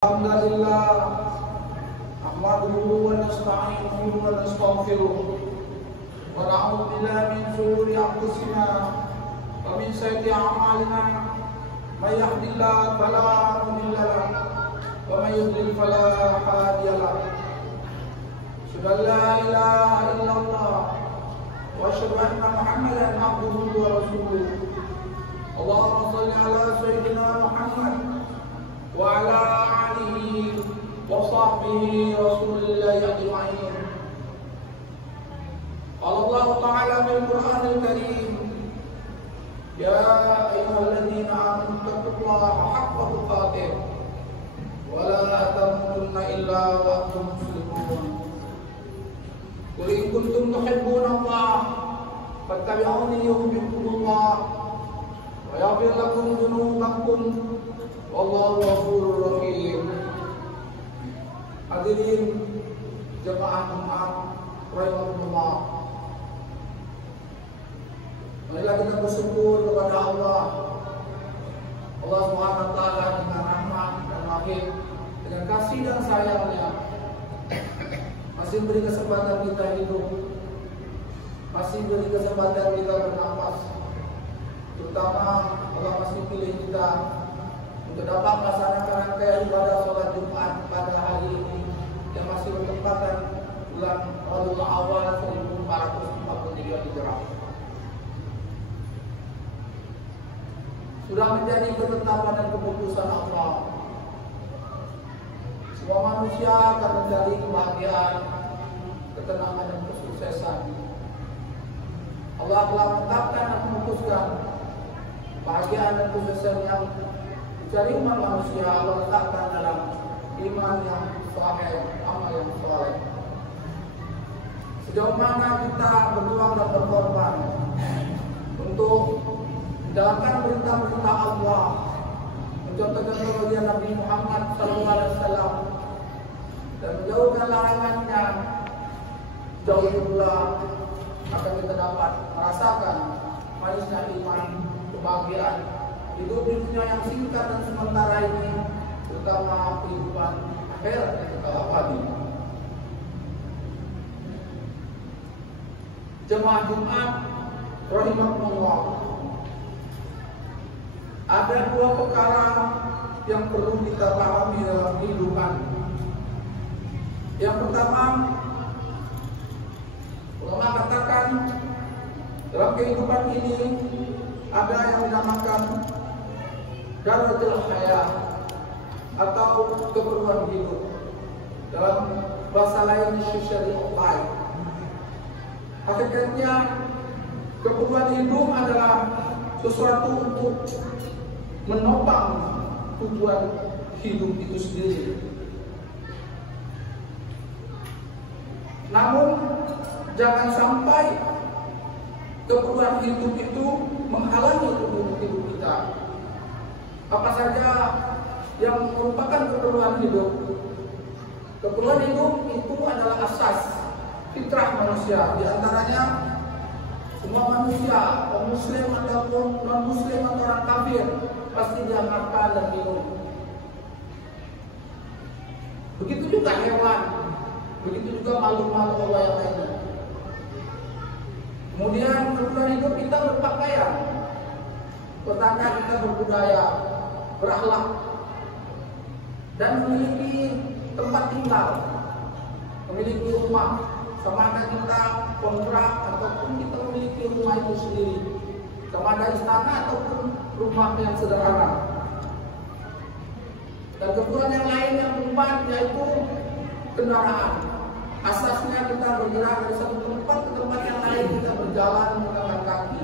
Alhamdulillah, nahmaduhu wa nasta'inuhu wa nastaghfiruh wa na'udzu billahi min shururi anfusina wa min sayyiati a'malina may yahdihillahu fala mudilla lahu wa may yudlil fala hadiya lahu. Asyhadu an la ilaha illallah wa asyhadu anna Muhammadan abduhu wa rasuluh. Allahumma shalli ala sayyidina Muhammad wa ala alihi wa sahbihi rasulillahi ajma'in. Allah Ta'ala fil Qur'anil Karim, ya ayyuhalladzina amanu taqullaha haqqa tuqatih wa la tamutunna illa wa antum muslimun. Qul in kuntum tuhibbunallaha fattabi'uni yuhibbukumullah wa yaghfir lakum dzunubakum wallahu ghafurur rahim. Hadirin jemaah Jumat rahimahullah, marilah kita bersyukur kepada Allah Subhanahu wa taala dengan rahmat dan rahim, dengan kasih dan sayangnya masih beri kesempatan kita hidup, masih beri kesempatan kita bernafas. Terutama Allah masih pilih kita untuk dapat melaksanakan rangkaian ibadah sholat Jumat pada hari ini yang masih bertepatan bulan Rabiul Awal 1443 Hijrah. Sudah menjadi ketetapan dan keputusan Allah, semua manusia akan mencari kebahagiaan, ketenangan dan kesuksesan. Allah telah menetapkan dan memutuskan kebahagiaan dan kesuksesan yang dari umat manusia Allah letakkan dalam iman yang sahih, amal yang saleh. Sejauh mana kita berjuang dan berkorban untuk menjalankan perintah-perintah Allah, mencontohkan kemuliaan Nabi Muhammad SAW, dan menjauhkan larangannya, jauh pula akan kita dapat merasakan manisnya iman, kebahagiaan hidup di dunia yang singkat dan sementara ini, terutama kehidupan akhirat yang kekal abadi. Jemaah Jumat rahimahullah, ada dua perkara yang perlu kita pahami dalam kehidupan. Yang pertama, ulama katakan dalam kehidupan ini ada yang dinamakan darajatul hayat atau keperluan hidup, dalam bahasa lain social life. Hakikatnya keperluan hidup adalah sesuatu untuk menopang tujuan hidup itu sendiri. Namun jangan sampai keperluan hidup itu menghalangi tujuan hidup kita. Apa saja yang merupakan keperluan hidup? Keperluan hidup itu adalah asas fitrah manusia. Di antaranya semua manusia, orang muslim ataupun non muslim atau orang kafir, pasti dia makan dan minum. Begitu juga hewan, begitu juga makhluk-makhluk Allah yang lainnya. Kemudian keperluan hidup kita berpakaian, pertama kita berbudaya, berakhlak, dan memiliki tempat tinggal, memiliki rumah, sama ada kita kontrak ataupun kita memiliki rumah itu sendiri, sama ada istana ataupun rumah yang sederhana. Dan keperluan yang lain yang keempat yaitu kendaraan. Asasnya kita bergerak dari satu tempat ke tempat yang lain, kita berjalan menggunakan kaki.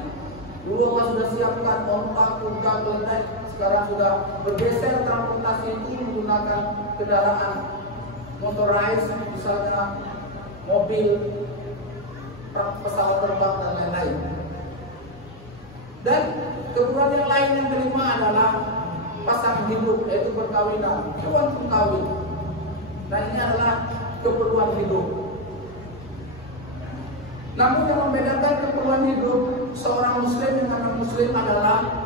Dulu Allah sudah siapkan onta, kuda, keledai. Sekarang sudah bergeser transportasi itu menggunakan kendaraan motorized, misalnya mobil, pesawat terbang dan lain-lain. Dan keperluan yang lain yang kelima adalah pasangan hidup, yaitu perkawinan, hewan pun kawin. Nah, ini adalah keperluan hidup. Namun yang membedakan keperluan hidup seorang muslim dengan non muslim adalah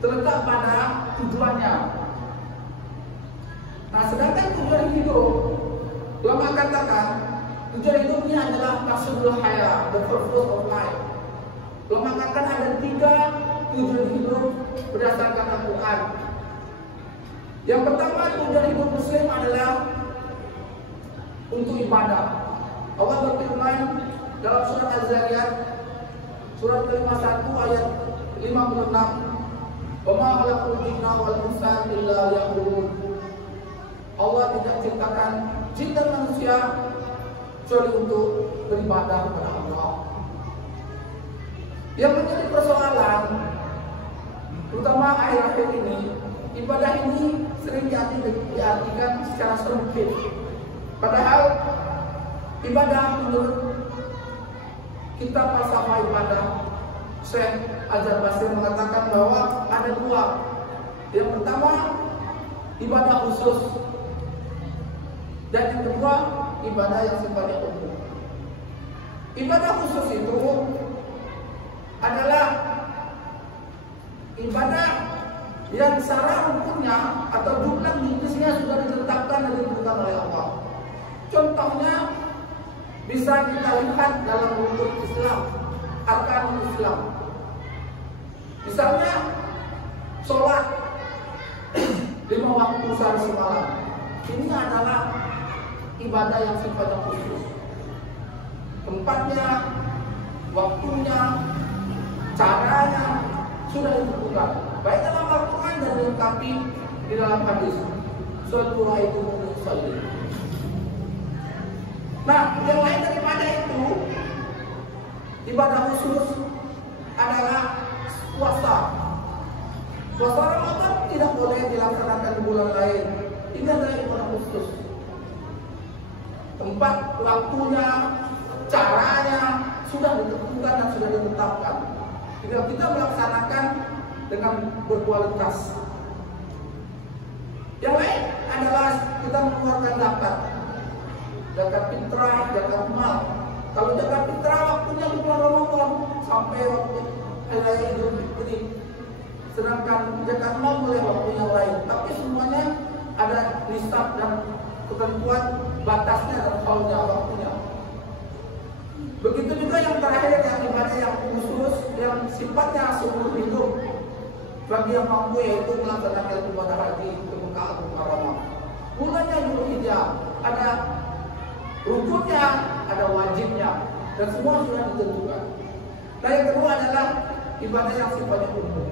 terletak pada tujuannya. Nah, sedangkan tujuan hidup, ulama katakan tujuan hidupnya adalah maksudul hayat, the purpose of life. Ulama katakan ada 3 tujuan hidup berdasarkan Al-Quran. Yang pertama, tujuan hidup Muslim adalah untuk ibadah. Allah berfirman dalam surat Az-Zariyat surat ke-51 ayat 56, "Wa ma khalaqul jinna wal insa illa liya'budun." Allah tidak ciptakan jin dan manusia kecuali untuk beribadah kepada Allah. Yang menjadi persoalan, terutama akhir-akhir ini, ibadah ini sering diartikan secara sempit. Padahal ibadah menurut kitab falsafah ibadah, Syekh Ajar Basir mengatakan bahwa ada 2. Yang pertama, ibadah khusus, dan yang kedua, ibadah yang sifatnya umum. Ibadah khusus itu adalah ibadah yang secara hukumnya atau jumlah jenisnya sudah ditetapkan dan ditentukan oleh Allah. Contohnya bisa kita lihat dalam rukun Islam, arkanul Islam. Misalnya sholat 5 waktu sehari semalam. Ini adalah ibadah yang sifatnya khusus. Tempatnya, waktunya, caranya sudah ditentukan, baik dalam Al-Quran dan dilengkapi di dalam hadis. Suatu itu musalli. Nah, yang lain daripada itu, ibadah khusus adalah puasa. Puasa Ramadan tidak boleh dilaksanakan di bulan lain. Ini adalah ibadah khusus. Tempat, waktunya, caranya sudah ditentukan dan sudah ditetapkan. Jika kita melaksanakan dengan berkualitas. Yang lain adalah kita mengeluarkan zakat. Zakat fitrah, zakat mal. Kalau zakat fitrah waktunya di bulan Ramadan sampai waktu hari raya Idul Fitri. Sedangkan zakat mal boleh waktu yang lain. Tapi semuanya ada nisab dan ketentuan batasnya dan haulnya waktunya. Begitu juga yang terakhir, yang ibadah yang khusus, yang sifatnya seumur hidup bagi yang mampu, yaitu melaksanakan ibadah haji ke Mekah atau Mukarramah. Bulannya Dzulhijjah, ada rukunnya, ada wajibnya, dan semua sudah ditentukan. Dan yang kedua adalah ibadah yang sifatnya umum.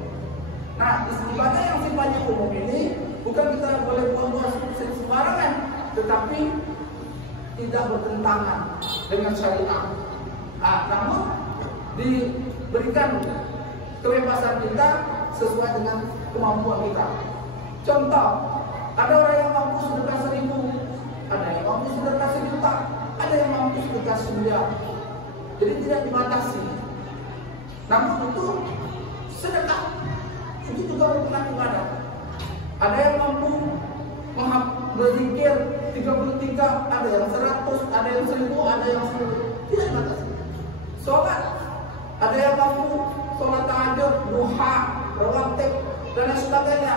Nah, ibadah yang sifatnya umum ini bukan kita boleh buat sembarangan, tetapi tidak bertentangan dengan syariat. Namun diberikan kebebasan kita sesuai dengan kemampuan kita. Contoh, ada orang yang mampu sedekah 1000, ada yang mampu sedekah 1 juta, ada yang mampu sedekah 9. Jadi tidak dibatasi. Namun itu sedekah itu juga merupakan ibadah. Ada yang mampu berzikir 33, ada yang 100, ada yang 1000, ada yang 1000. Tidak dibatasi. Sholat, ada yang mampu sholat tahajud, duha, rawatib, dan lain sebagainya.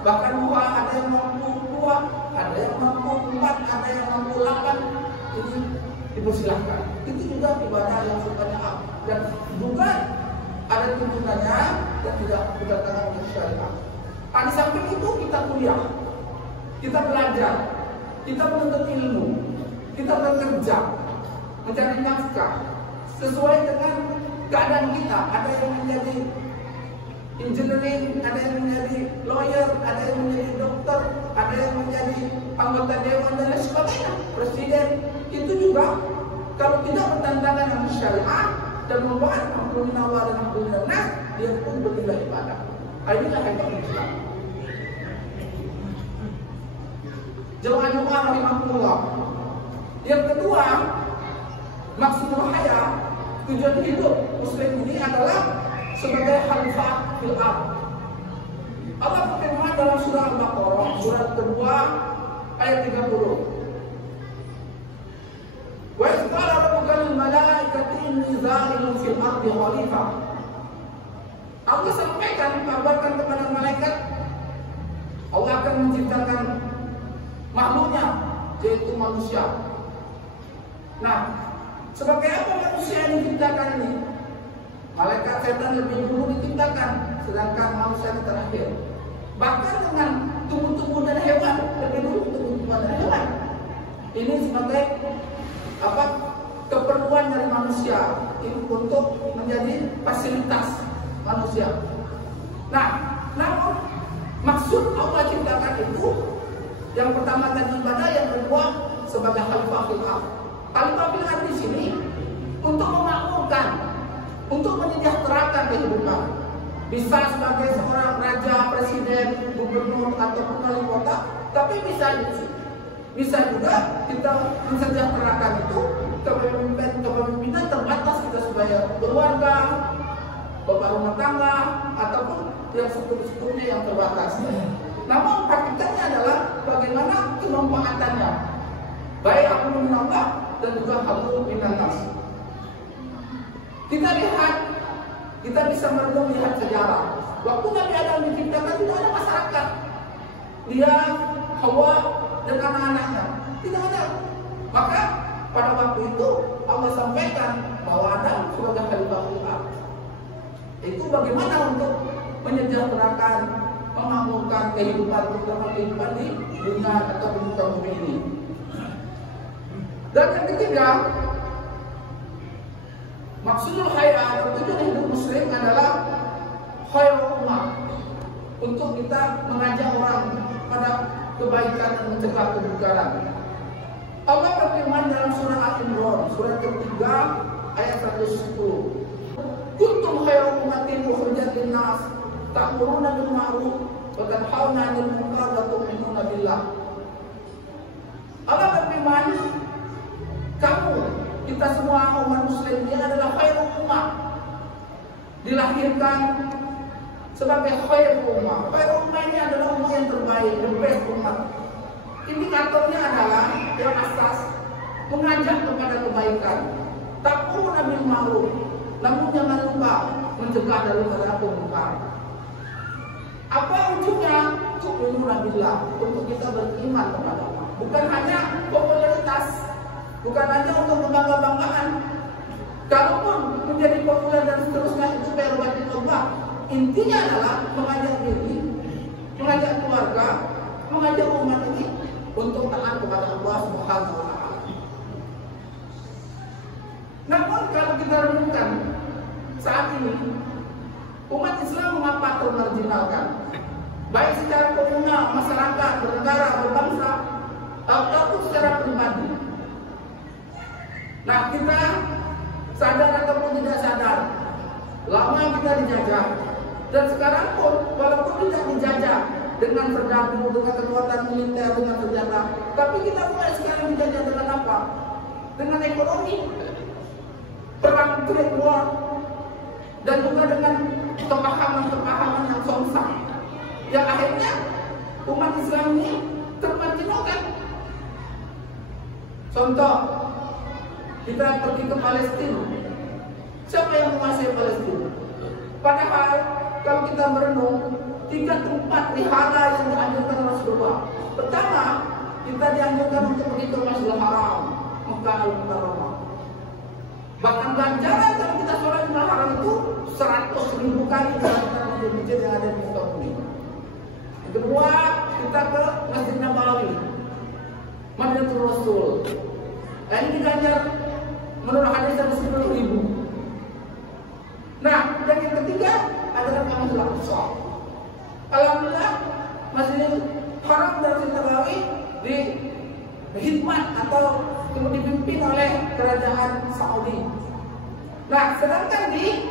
Bahkan duha ada yang mampu 2, ada yang mampu 4, ada yang mampu 8. Ini dipersilahkan. Itu juga ibadah yang sifatnya am, dan juga ada tuntunannya dan tidak berdasarkan dengan syariat. Di samping itu kita kuliah, kita belajar, kita menuntut ilmu, kita bekerja, mencari nafkah sesuai dengan keadaan kita. Ada yang menjadi engineering, ada yang menjadi lawyer, ada yang menjadi dokter, ada yang menjadi anggota dewan dan lain sebagainya, presiden. Itu juga kalau tidak bertentangan dengan syariat dan membuat amrun awal dan amrun nas, dia pun beribadah ibadah. Inilah agama Islam. Jemaah rahimahullah. Yang kedua, maksudul hayat, tujuan hidup Muslim ini adalah sebagai khalifah fil ardh. Allah berfirman dalam surah Al-Baqarah, surat kedua ayat 30. Wa idh qala rabbuka lil malaikati inni za'ilun fil ardhi khalifah. Allah sampaikan, kabarkan kepada malaikat, Allah akan menciptakan makhluknya, yaitu manusia. Nah, sebagai apa manusia yang diciptakan ini? Malaikat setan lebih dulu diciptakan, sedangkan manusia yang terakhir. Bahkan dengan tumbuh-tumbuh dan hewan, lebih dulu tumbuh-tumbuh dan hewan. Ini sebagai apa? Keperluan dari manusia ini untuk menjadi fasilitas manusia. Nah, namun maksud Allah ciptakan itu yang pertama tadi ibadah, yang kedua sebagai khalifah fil ardh. Khalifah fil ardh di sini untuk memakmurkan, untuk menyejahterakan kehidupan. Bisa sebagai seorang raja, presiden, gubernur ataupun wali kota, tapi bisa juga kita mensejahterakan itu kepemimpinan terbatas kita sebagai keluarga, bapak rumah tangga ataupun yang sekutu-sekutunya yang terbatas. Namun hakikatnya adalah bagaimana kemanfaatannya, baik hablum minallah dan juga hablum minannas. Kita lihat, kita bisa merenung lihat sejarah. Waktu Nabi Adam diciptakan tidak ada masyarakat. Dia, Hawa dan anak-anaknya tidak ada. Maka pada waktu itu Allah sampaikan bahwa Adam sebagai khalifah fil ardh. Itu bagaimana untuk menyejahterakan, memakmurkan kehidupan, terutama kehidupan di dunia atau di muka bumi ini. Dan yang ketiga, maksudul hayat, tujuan hidup muslim adalah khairul ummah, untuk kita mengajak orang pada kebaikan dan mencegah kemungkaran. Allah berfirman dalam surah Al-Imran, surah ketiga ayat 110. Kuntum khairu ummatin ukhrijat lin-nas ta'muruna bil ma'ruf wa tanhauna 'anil munkar wa tu'minuna billah. Allah berfirman, kamu, kita semua umat muslim ini adalah khairu ummah. Dilahirkan sebagai khairu ummah. Khairu ummah ini adalah ummah yang terbaik, the best ummah. Indikatornya adalah yang asas mengajak kepada kebaikan, ta'muruna bil ma'ruf, namun jangan lupa mencegah daripada kemungkaran. Apa ujungnya? Tu'minuna billah, untuk kita beriman kepada Allah. Bukan hanya popularitas, bukan hanya untuk membangga-banggaan. Kalaupun menjadi populer dan seterusnya itu berwajib Allah. Intinya adalah mengajak diri, mengajak keluarga, mengajak umat ini untuk taat kepada Allah Subhanahu wa Ta'ala. Namun kalau kita renungkan saat ini, umat Islam mengapa termarginalkan, baik secara komunal, masyarakat, bernegara, berbangsa, ataupun secara pribadi. Nah, kita sadar ataupun tidak sadar, lama kita dijajah, dan sekarang pun walaupun tidak dijajah dengan sergamu, dengan kekuatan militer, dengan senjata, tapi kita mulai sekarang dijajah dengan apa? Dengan ekonomi, perang trade war, dan juga dengan kepahaman-kepahaman yang songsak, yang akhirnya umat Islam ini termarginalkan. Contoh, kita pergi ke Palestina. Siapa yang menguasai Palestina? Padahal kalau kita merenung, 3 tempat wihara yang dianjurkan Rasulullah. Pertama, kita dianjurkan untuk pergi ke Masjidil Haram, Mekah Al-Mukarramah. Bahkan ganjaran kalau kita sholat di Haram itu 100.000 kali dibandingkan masjid-masjid yang ada di muka bumi. Yang kedua, kita ke Masjid Nabawi, Madinatul Rasul. Nah, ini diganjar menurut hadis ada 10.000. Nah, dan yang ketiga adalah Masjidil Aqsa. Alhamdulillah, Masjidil Haram dan Masjid Nabawi dihikmat atau dipimpin oleh kerajaan Saudi. Nah, sedangkan di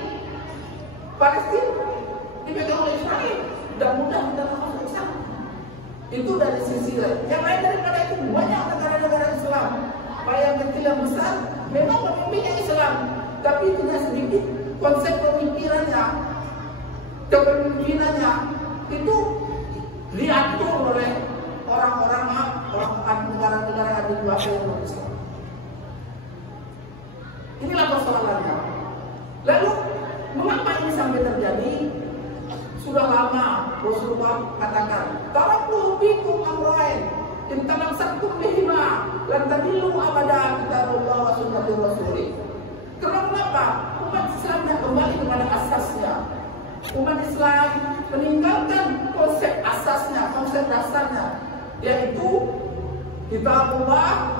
Palestina dipegang oleh Israel dan mudah kita masuk Islam. Itu dari sisi lain. Yang lain daripada itu banyak negara-negara Islam, baik yang kecil yang besar, memang pemimpinnya Islam, tapi tidak sedikit konsep pemikirannya, kepemimpinannya itu diatur oleh orang-orang negara-negara yang dikuasai oleh Islam. Inilah persoalannya. Lalu mengapa ini sampai terjadi? Sudah lama Rasulullah katakan, "Taraku bikum amrain In tamassaktum bihima lan tadillu abada kitabullah wa sunnatir rasulih. Kenapa? Umat Islam yang kembali kepada asasnya. Umat Islam meninggalkan konsep asasnya, konsep dasarnya, yaitu kitabullah,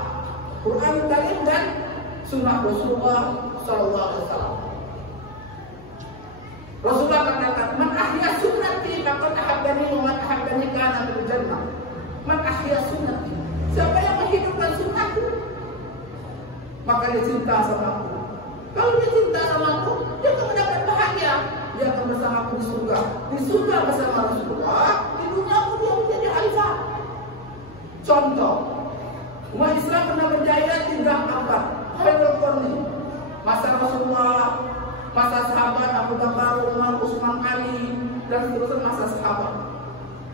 Quran Karim dan sunnah Rasulullah Sallallahu Alaihi Wasallam. Rasulullah katakan, "Man ahya sunnati faqad ahabbani wa man ahabbani kana fil jannah." Man ahya sunnati, siapa yang menghidupkan sunnahku, maka dia cinta sama aku. Kalau dia cinta sama aku, dia akan mendapat bahagia. Dia akan bersama aku di surga. Di surga bersama Rasulullah, di dunia aku dia menjadi khalifah. Contoh, umat Islam pernah berjaya 3 abad. Khairul Qurni, masa Rasulullah, masa sahabat Abu Bakar, Umar, Utsman, Ali, dan seterusnya masa sahabat.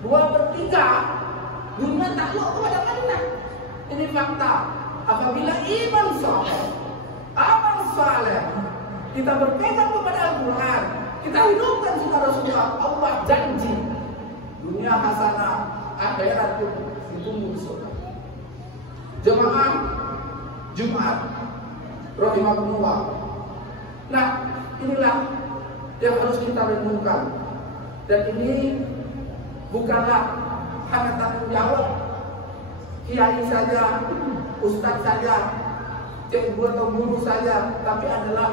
2/3 dunia takluk kepada Madinah. Ini fakta. Apabila iman saleh, amal saleh, kita berpegang kepada Al-Quran, kita hidupkan sunnah Rasulullah, Allah janji dunia hasanah, akhirat pun ditunggu di surga. Jemaah Jumat rahimahumullah. Nah, inilah yang harus kita renungkan. Dan ini bukanlah hanya tanggung jawab kiai saja, ustaz saja, cikgu atau guru saja, tapi adalah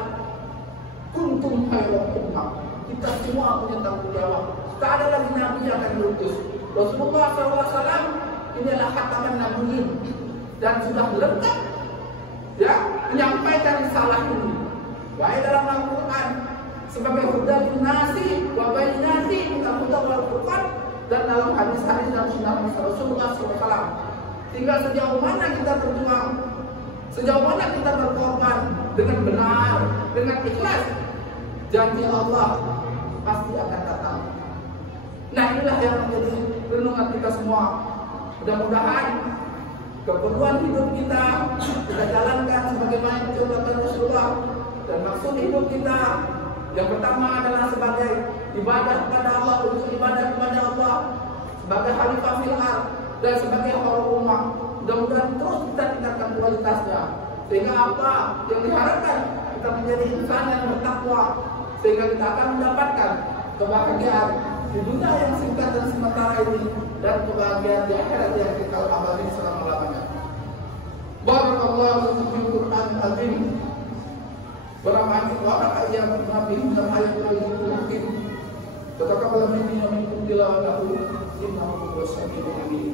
kuntum khairal ummah. Kita semua punya tanggung jawab. Tak ada lagi nabi yang akan diutus. Rasulullah SAW ini adalah khataman nabiyyin dan sudah lengkap ya menyampaikan risalah ini. Baik dalam Al-Quran sebagai hudan nasi wa bayyinatin minal huda wal furqan, dan dalam hadis-hadis dan sunnah Rasulullah SAW. Tinggal sejauh mana kita berjuang, sejauh mana kita berkorban dengan benar, dengan ikhlas, janji Allah pasti akan datang. Nah, inilah yang menjadi renungan kita semua. Mudah-mudahan keperluan hidup kita jalankan sebagaimana dicontohkan Rasulullah, dan maksud hidup kita yang pertama adalah sebagai ibadah kepada Allah, untuk ibadah kepada Allah sebagai khalifah fil ardh dan sebagai khairul ummah. Mudah-mudahan terus kita tingkatkan kualitasnya, sehingga apa yang diharapkan kita menjadi insan yang bertakwa, sehingga kita akan mendapatkan kebahagiaan di dunia yang singkat dan sementara ini, dan kebahagiaan di akhirat yang kekal abadi selama-lamanya. Barakallahu fil Qur'an azim. Barakatuh wa barakatuh Nabi dan ayatul mungkin. Taqabbal minni wa minkum tilawatahu innahu was-sami'ul 'alim.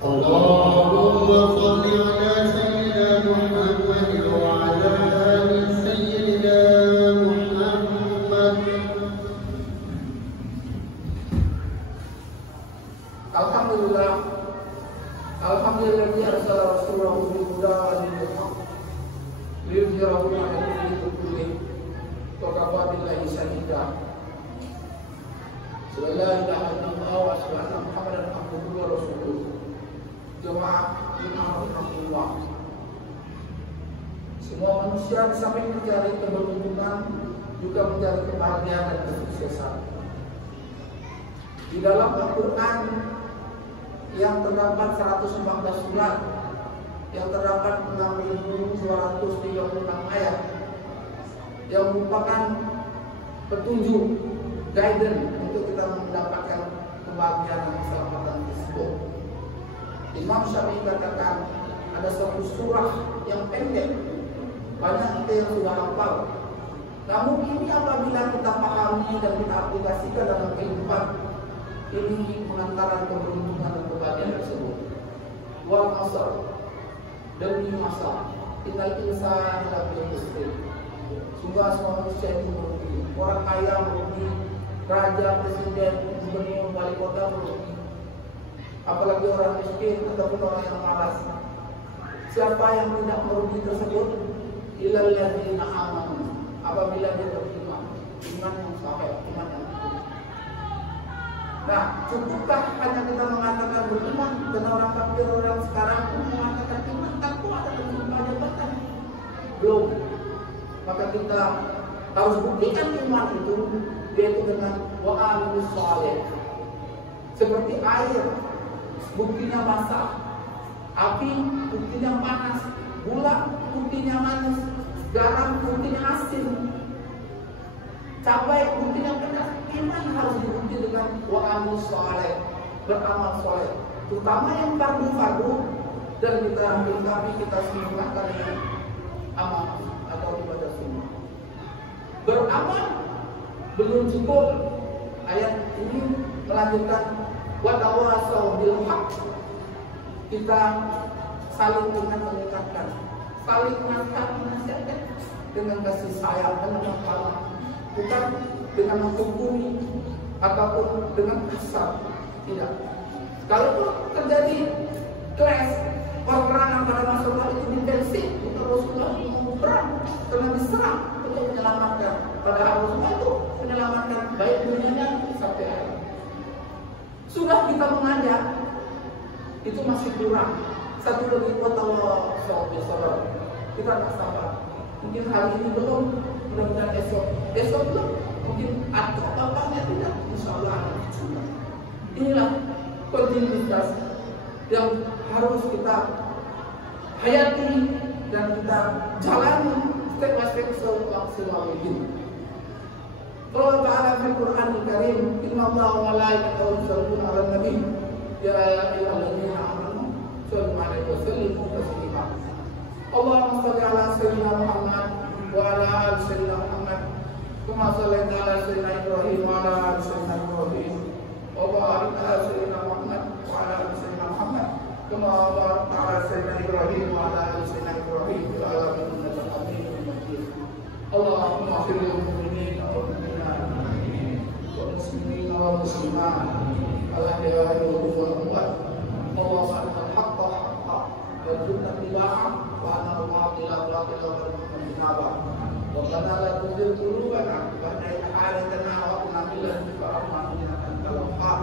Allahumma shalli ala sayyidina Muhammad wa ala ali sayyidina Muhammad. Alhamdulillah, alhamdulillah arsala rasulahu bil huda wa dinil haqq liyudhhirahu 'ala dini kullih wa kafa billahi shahida. La ilaha illallah wa asyhadu anna Muhammadan abduhu wa rasuluh. Jemaah rahimahullah. Semua manusia di samping mencari keberuntungan juga mencari kebahagiaan dan kesuksesan. Di dalam Al-Quran yang terdapat 114 surat, yang terdapat 6.236 ayat, yang merupakan petunjuk, guidance untuk kita mendapatkan kebahagiaan dan keselamatan tersebut. Imam Syafi'i katakan ada satu surah yang pendek, banyak kita yang sudah hafal. Namun ini apabila kita pahami dan kita aplikasikan dalam kehidupan, ini mengantarkan keberuntungan dan kebahagiaan tersebut. Wal asr, demi masa, innal insana lafi khusr. Sungguh semua manusia itu merugi. Orang kaya merugi, raja, presiden, gubernur, wali kota merugi. Apalagi orang miskin ataupun orang yang malas. Siapa yang tidak merugi tersebut? Illal ladzina amanu, apabila dia beriman, iman yang sahih, iman yang betul. Nah, cukupkah hanya kita mengatakan beriman? Dan orang kafir orang sekarang mengatakan iman tanpa ada penyembah jabatan? Belum. Maka kita harus buktikan iman itu, yaitu dengan wa amilus shalih. Seperti air buktinya basah, api buktinya panas, gula buktinya manis, garam buktinya asin, cabai buktinya pedas. Iman harus dibukti dengan wa'amal soleh, beramal soleh, terutama yang fardu-fardu, dan kita lengkapi, kita sempurnakan dengan amal atau ibadah sunnah. Beramal belum cukup. Ayat ini melanjutkan wa tawasau bil haq. Kita saling mengingatkan, saling menasihatkan dengan kasih sayang, dengan amanah, bukan dengan menghukumi ataupun dengan kasar. Tidak. Kalau terjadi clash, perang antara masyarakat itu intensif, untuk Rasulullah mau perang karena diserang untuk menyelamatkan. Padahal Rasulullah itu menyelamatkan baik dunianya sampai akhirat. Sudah kita mengajak, itu masih kurang. Satu lagi Allah sabar. Kita tak sabar. Mungkin hari ini belum, mudah-mudahan esok belum, mungkin ada apa-apanya tidak. Insya Allah ada. Inilah kontinuitas yang harus kita hayati dan kita jalani step by step selama ini. Allah Ta'ala fil Quran Al-Karim, inna Allah wa malaikatahu yusholluna 'alan nabi ya ayyuhalladzina amanu shollu 'alaihi wa sallimu taslima. Allahumma shalli 'ala sayyidina Muhammad wa 'ala ali sayyidina Muhammad kama shallaita 'ala sayyidina Ibrahim wa 'ala ali sayyidina Ibrahim wa barik 'ala sayyidina Muhammad wa 'ala ali sayyidina Muhammad kama barakta 'ala sayyidina Ibrahim wa 'ala ali sayyidina Ibrahim fil 'alamin innaka Hamidum Majid. Allahumma ighfir lil mu'minin wal mu'minat wal muslimin wal muslimat al-ahya'i wal amwat. Allahumma arinal haqqa haqqan warzuqna ittiba'ah wa arinal batila batilan warzuqna ijtinabah. Rabbana la tuzigh qulubana ba'da idh hadaytana wa hab lana min ladunka rahmatan innaka antal wahhab.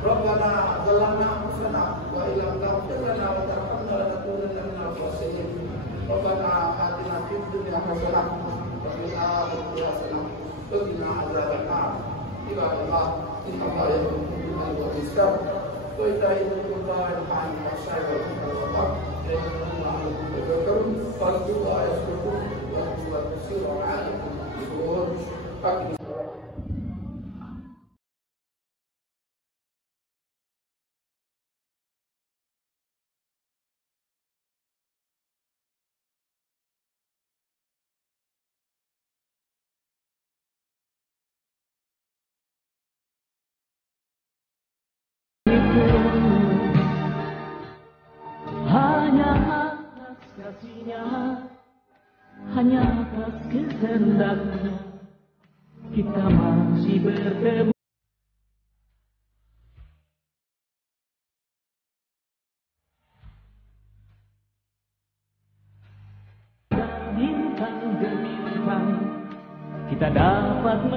Rabbana zalamna anfusana wa illam taghfir lana wa tarhamna lanakunanna minal khasirin. Rabbana atina fid dunya hasanah wa fil akhirati hasanah wa qina adzabannar. Ibadallah, inna Allaha ya'muru bil 'adli wal ihsan wa ita'i dzil qurba wa yanha 'anil fahsya'i wal munkari wal baghi ya'idhukum la'allakum tadhakkarun. Fadhkurullaha yazkurkum wa yadhkurukum katsiran la'allakum tuflihun. Hanya atas kasihnya, hanya atas kehendaknya, kita masih bertemu. Bintang demi bintang, kita dapat